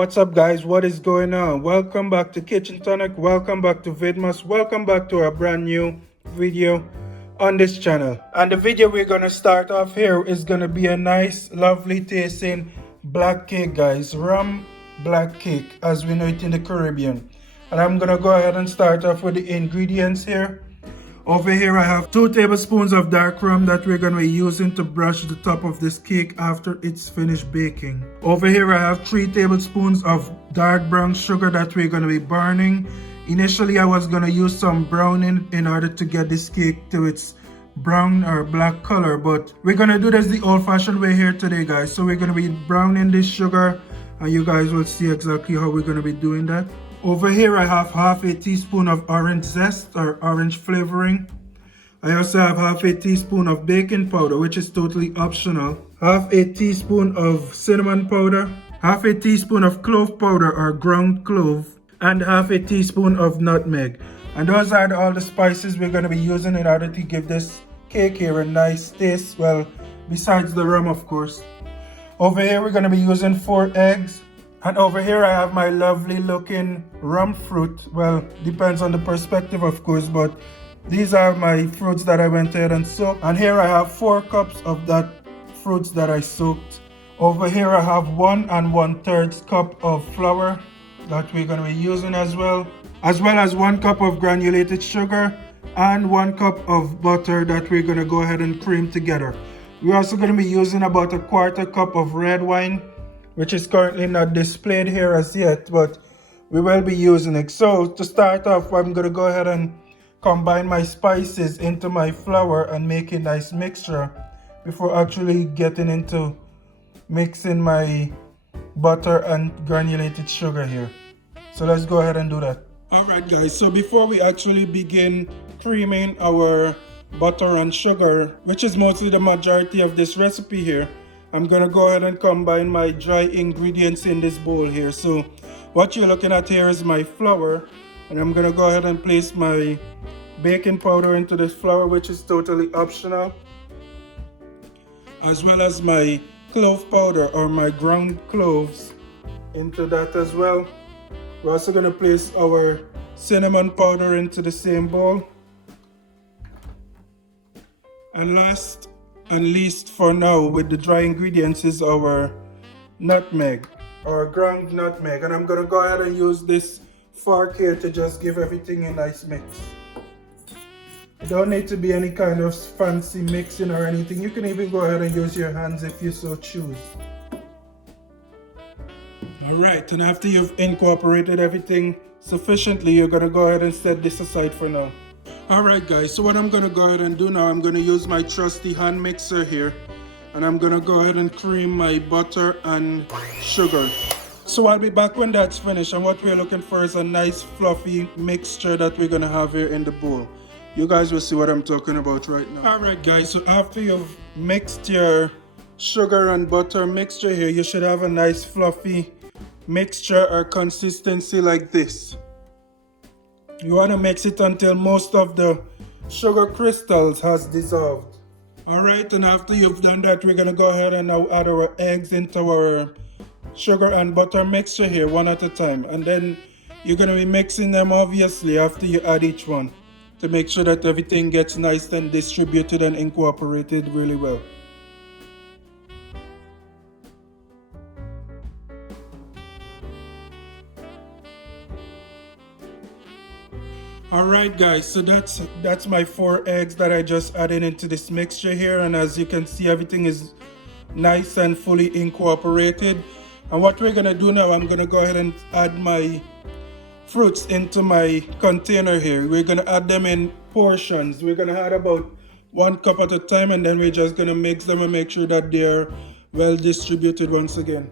what's up guys? What is going on? Welcome back to Kitchen Tonic. Welcome back to Vidmas. Welcome back to our brand new video on this channel. And the video we're gonna start off here is gonna be a nice, lovely tasting black cake, guys. Rum black cake, as we know it in the Caribbean. And I'm gonna go ahead and start off with the ingredients here. Over here I have 2 tablespoons of dark rum that we're going to be using to brush the top of this cake after it's finished baking. Over here I have 3 tablespoons of dark brown sugar that we're going to be burning. Initially I was going to use some browning in order to get this cake to its brown or black color, but we're going to do this the old-fashioned way here today, guys. So we're going to be browning this sugar and you guys will see exactly how we're going to be doing that. Over here I have half a teaspoon of orange zest or orange flavoring. I also have half a teaspoon of baking powder, which is totally optional. Half a teaspoon of cinnamon powder. Half a teaspoon of clove powder or ground clove. And half a teaspoon of nutmeg. And those are all the spices we're going to be using in order to give this cake here a nice taste. Well, besides the rum, of course. Over here we're going to be using 4 eggs. And over here I have my lovely looking rum fruit. Well, depends on the perspective, of course, but these are my fruits that I went ahead and soaked. And here I have 4 cups of that fruits that I soaked. Over here I have 1 1/3 cup of flour that we're going to be using as well as 1 cup of granulated sugar and 1 cup of butter that we're going to go ahead and cream together. We're also going to be using about 1/4 cup of red wine, which is currently not displayed here as yet, but we will be using it. So to start off, I'm going to go ahead and combine my spices into my flour and make a nice mixture before actually getting into mixing my butter and granulated sugar here. So let's go ahead and do that. Alright guys, so before we actually begin creaming our butter and sugar, which is mostly the majority of this recipe here, I'm going to go ahead and combine my dry ingredients in this bowl here. So what you're looking at here is my flour, and I'm going to go ahead and place my baking powder into this flour, which is totally optional, as well as my clove powder or my ground cloves into that as well. We're also going to place our cinnamon powder into the same bowl. And last and least for now with the dry ingredients is our nutmeg or ground nutmeg, and I'm gonna go ahead and use this fork here to just give everything a nice mix. You don't need to be any kind of fancy mixing or anything. You can even go ahead and use your hands if you so choose. Alright, and after you've incorporated everything sufficiently, you're gonna go ahead and set this aside for now. Alright guys, so what I'm going to go ahead and do now, I'm going to use my trusty hand mixer here, and I'm going to go ahead and cream my butter and sugar. So I'll be back when that's finished, and what we're looking for is a nice fluffy mixture that we're going to have here in the bowl. You guys will see what I'm talking about right now. Alright guys, so after you've mixed your sugar and butter mixture here, you should have a nice fluffy mixture or consistency like this. You want to mix it until most of the sugar crystals has dissolved. Alright, and after you've done that, we're going to go ahead and now add our eggs into our sugar and butter mixture here one at a time. And then you're going to be mixing them obviously after you add each one to make sure that everything gets nice and distributed and incorporated really well. Alright guys, so that's my 4 eggs that I just added into this mixture here, and as you can see, everything is nice and fully incorporated. And what we're gonna do now, I'm gonna go ahead and add my fruits into my container here. We're gonna add them in portions. We're gonna add about 1 cup at a time, and then we're just gonna mix them and make sure that they're well distributed once again.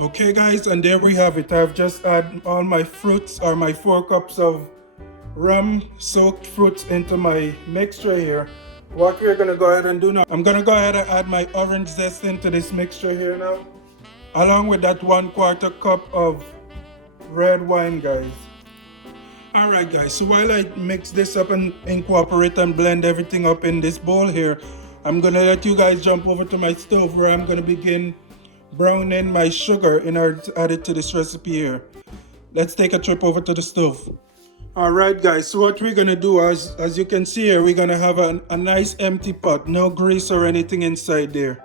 Okay guys, and there we have it. I've just added all my fruits or my 4 cups of rum soaked fruits into my mixture here. What we're gonna go ahead and do now, I'm gonna go ahead and add my orange zest into this mixture here now, along with that 1/4 cup of red wine, guys. Alright guys, so while I mix this up and incorporate and blend everything up in this bowl here, I'm gonna let you guys jump over to my stove where I'm gonna begin browning my sugar in order to add it to this recipe here. Let's take a trip over to the stove. Alright guys, so what we're gonna do, as you can see here, we're gonna have a nice empty pot, no grease or anything inside there.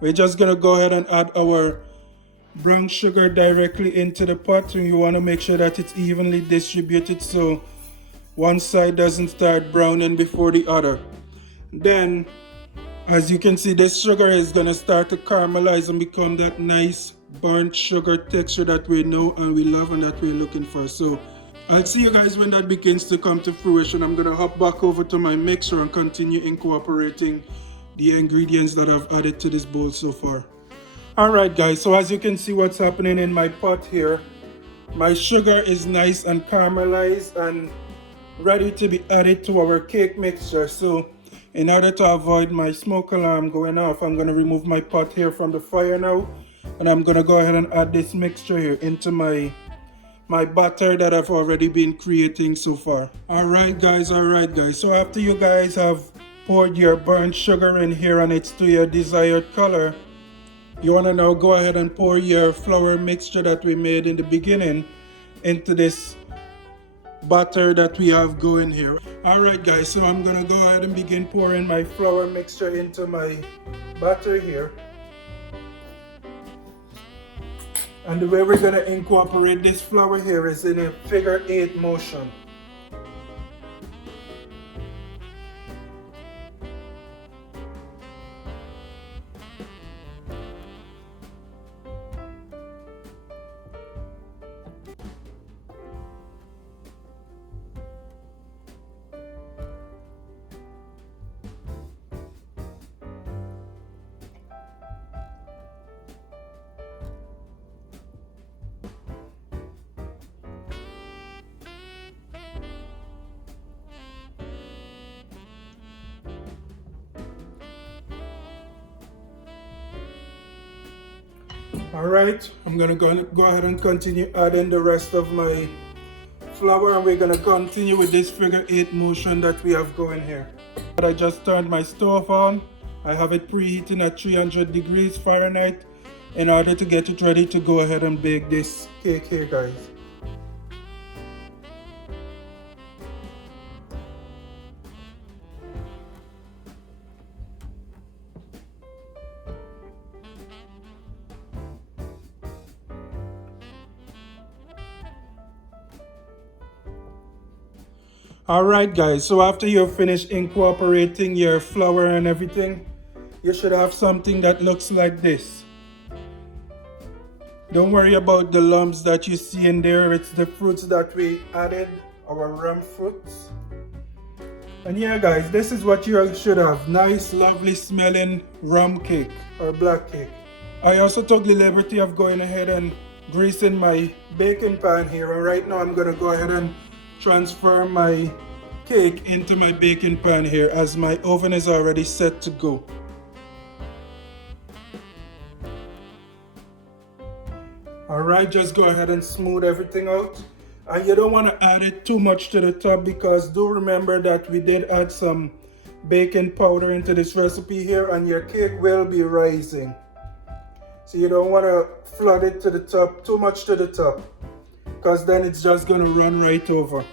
We're just gonna go ahead and add our brown sugar directly into the pot, and you want to make sure that it's evenly distributed so one side doesn't start browning before the other. Then, as you can see, this sugar is gonna start to caramelize and become that nice burnt sugar texture that we know and we love and that we're looking for. So I'll see you guys when that begins to come to fruition. I'm gonna hop back over to my mixer and continue incorporating the ingredients that I've added to this bowl so far. Alright guys, so as you can see what's happening in my pot here, my sugar is nice and caramelized and ready to be added to our cake mixture. So in order to avoid my smoke alarm going off, I'm going to remove my pot here from the fire now, and I'm going to go ahead and add this mixture here into my batter that I've already been creating so far. Alright guys, so after you guys have poured your burnt sugar in here and it's to your desired color, you want to now go ahead and pour your flour mixture that we made in the beginning into this batter that we have going here. Alright guys, so I'm going to go ahead and begin pouring my flour mixture into my batter here. And the way we're going to incorporate this flour here is in a figure 8 motion. Alright, I'm going to go ahead and continue adding the rest of my flour, and we're going to continue with this figure 8 motion that we have going here. I just turned my stove on. I have it preheating at 300 degrees Fahrenheit in order to get it ready to go ahead and bake this cake here, guys. Alright guys, so after you've finished incorporating your flour and everything, you should have something that looks like this. Don't worry about the lumps that you see in there, it's the fruits that we added, our rum fruits. And yeah guys, this is what you should have, nice lovely smelling rum cake or black cake. I also took the liberty of going ahead and greasing my baking pan here, and right now I'm going to go ahead and transfer my cake into my baking pan here as my oven is already set to go. Alright, just go ahead and smooth everything out. And you don't want to add it too much to the top, because do remember that we did add some baking powder into this recipe here, and your cake will be rising. So you don't want to flood it to the top, too much to the top, because then it's just going to run right over.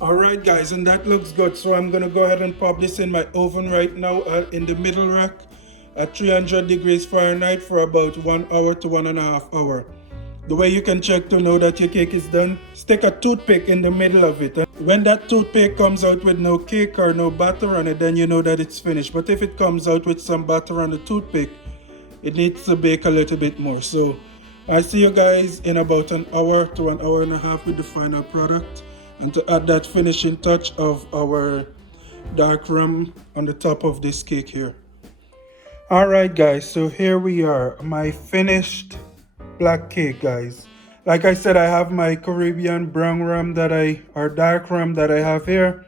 Alright guys, and that looks good. So I'm going to go ahead and pop this in my oven right now in the middle rack at 300 degrees Fahrenheit for about 1 hour to 1.5 hours. The way you can check to know that your cake is done, stick a toothpick in the middle of it. When that toothpick comes out with no cake or no batter on it, then you know that it's finished. But if it comes out with some batter on the toothpick, it needs to bake a little bit more. So I'll see you guys in about 1 hour to 1.5 hours with the final product, and to add that finishing touch of our dark rum on the top of this cake here. Alright guys, so here we are, my finished black cake guys. Like I said, I have my Caribbean brown rum or dark rum that I have here,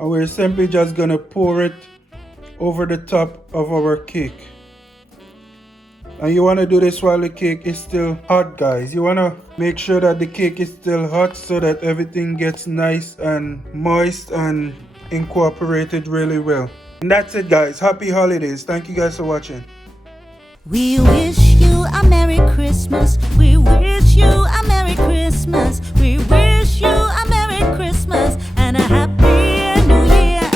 and we're simply just gonna pour it over the top of our cake. And you want to do this while the cake is still hot, guys. You want to make sure that the cake is still hot so that everything gets nice and moist and incorporated really well. And that's it, guys. Happy holidays. Thank you guys for watching. We wish you a Merry Christmas. We wish